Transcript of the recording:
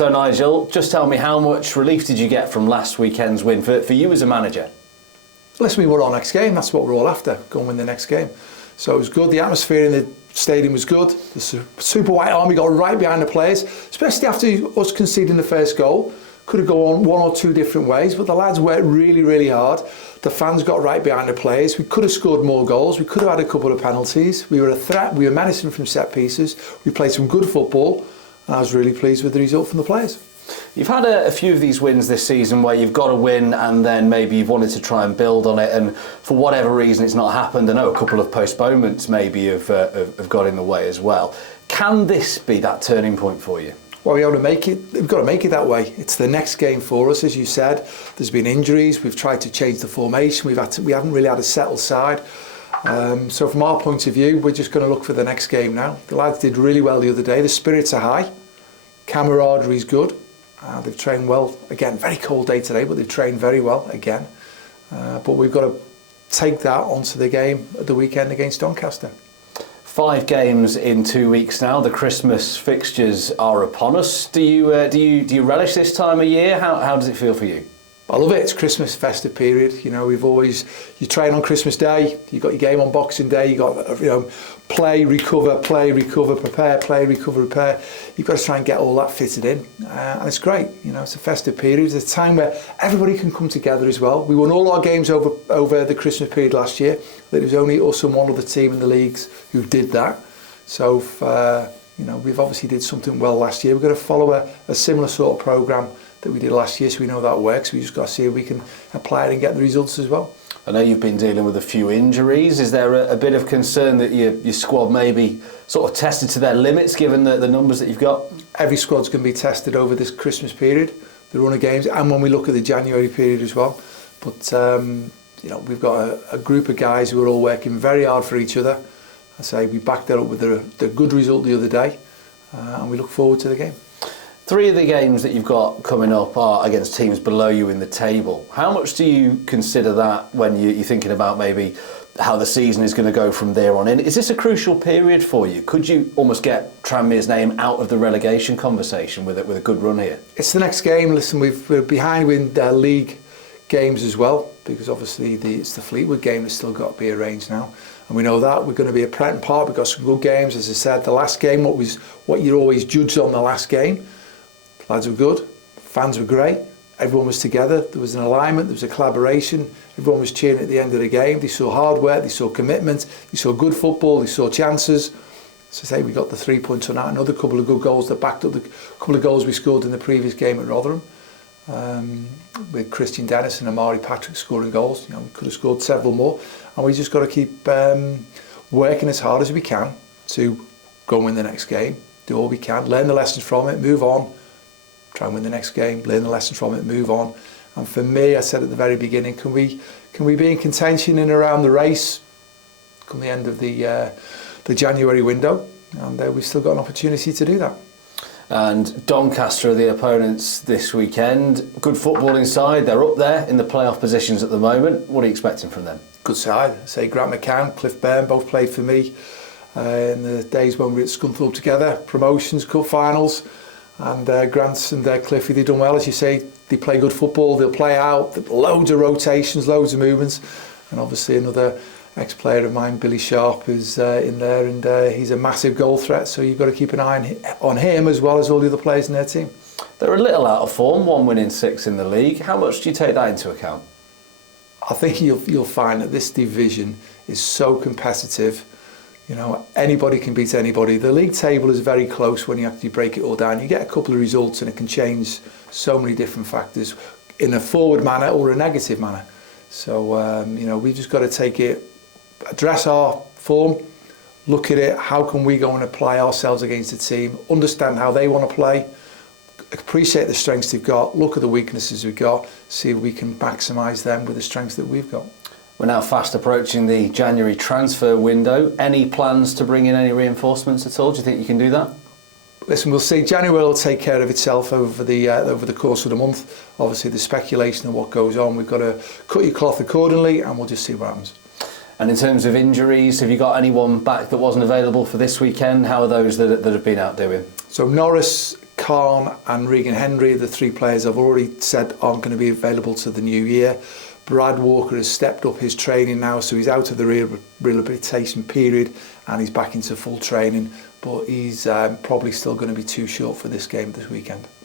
So Nigel, just tell me, how much relief did you get from last weekend's win for you as a manager? Listen, we won our next game. That's what we're all after, go and win the next game. So it was good. The atmosphere in the stadium was good. The Super White Army got right behind the players, especially after us conceding the first goal. Could have gone one or two different ways, but the lads worked really, really hard. The fans got right behind the players. We could have scored more goals. We could have had a couple of penalties. We were a threat. We were menacing from set pieces. We played some good football, and I was really pleased with the result from the players. You've had a few of these wins this season where you've got a win and then maybe you've wanted to try and build on it, and for whatever reason it's not happened. I know a couple of postponements maybe have got in the way as well. Can this be that turning point for you? Well, we've got to make it that way. It's the next game for us, as you said. There's been injuries. We've tried to change the formation. We haven't really had a settled side. So from our point of view, we're just going to look for the next game now. The lads did really well the other day. The spirits are high. Camaraderie is good. They've trained well. Again, very cold day today, but they've trained very well again. But we've got to take that onto the game at the weekend against Doncaster. 5 games in 2 weeks now. The Christmas fixtures are upon us. Do you relish this time of year? How does it feel for you? I love it. It's Christmas festive period. You know, you train on Christmas Day. You got your game on Boxing Day. You got play, recover, prepare, play, recover, repair. You've got to try and get all that fitted in, and it's great. You know, it's a festive period. It's a time where everybody can come together as well. We won all our games over the Christmas period last year. There was only us and one other team in the leagues who did that. So, we've obviously did something well last year. We're going to follow a similar sort of programme that we did last year, so we know that works. We just got to see if we can apply it and get the results as well. I know you've been dealing with a few injuries. Is there a bit of concern that your squad maybe sort of tested to their limits given the numbers that you've got? Every squad's going to be tested over this Christmas period, the run of games, and when we look at the January period as well. But we've got a group of guys who are all working very hard for each other. I say we backed that up with the good result the other day, and we look forward to the game. 3 of the games that you've got coming up are against teams below you in the table. How much do you consider that when you're thinking about maybe how the season is going to go from there on in? Is this a crucial period for you? Could you almost get Tranmere's name out of the relegation conversation with a good run here? It's the next game. Listen, we're behind with league games as well, because obviously it's the Fleetwood game that's still got to be arranged now. And we know that we're going to be at Prenton Park. We've got some good games. As I said, the last game, what you're always judged on the last game. Lads were good, fans were great, everyone was together, there was an alignment, there was a collaboration, everyone was cheering at the end of the game. They saw hard work, they saw commitment, they saw good football, they saw chances. As I say, we got the 3 points on that, another couple of good goals that backed up the couple of goals we scored in the previous game at Rotherham. With Christian Dennis and 𝗦𝗧𝗔𝗬𝗢𝗥 scoring goals. We could have scored several more, and we just got to keep working as hard as we can to go and win the next game, do all we can, learn the lessons from it, move on. Try and win the next game, learn the lessons from it, move on. And for me, I said at the very beginning, can we be in contention in around the race come the end of the January window? And we've still got an opportunity to do that. And Doncaster are the opponents this weekend. Good football inside. They're up there in the playoff positions at the moment. What are you expecting from them? Good side. I say Grant McCann, Cliff Byrne both played for me in the days when we were at Scunthorpe together. Promotions, cup finals. And Grant and Cliffy, they've done well, as you say. They play good football, they'll play out, loads of rotations, loads of movements. And obviously another ex-player of mine, Billy Sharp, is in there, and he's a massive goal threat, so you've got to keep an eye on him as well as all the other players in their team. They're a little out of form, 1 win in 6 in the league. How much do you take that into account? I think you'll find that this division is so competitive. You know, anybody can beat anybody. The league table is very close when you actually break it all down. You get a couple of results and it can change so many different factors in a forward manner or a negative manner. So, we've just got to address our form, look at it, how can we go and apply ourselves against the team, understand how they want to play, appreciate the strengths they've got, look at the weaknesses we've got, see if we can maximise them with the strengths that we've got. We're now fast approaching the January transfer window. Any plans to bring in any reinforcements at all? Do you think you can do that? Listen, we'll see. January will take care of itself over the course of the month. Obviously, the speculation of what goes on, we've got to cut your cloth accordingly, and we'll just see what happens. And in terms of injuries, have you got anyone back that wasn't available for this weekend? How are those that have been out doing? So Norris, Khan and Regan Hendry, the 3 players I've already said aren't going to be available to the new year. Brad Walker has stepped up his training now, so he's out of the rehabilitation period and he's back into full training, but he's probably still going to be too short for this game this weekend.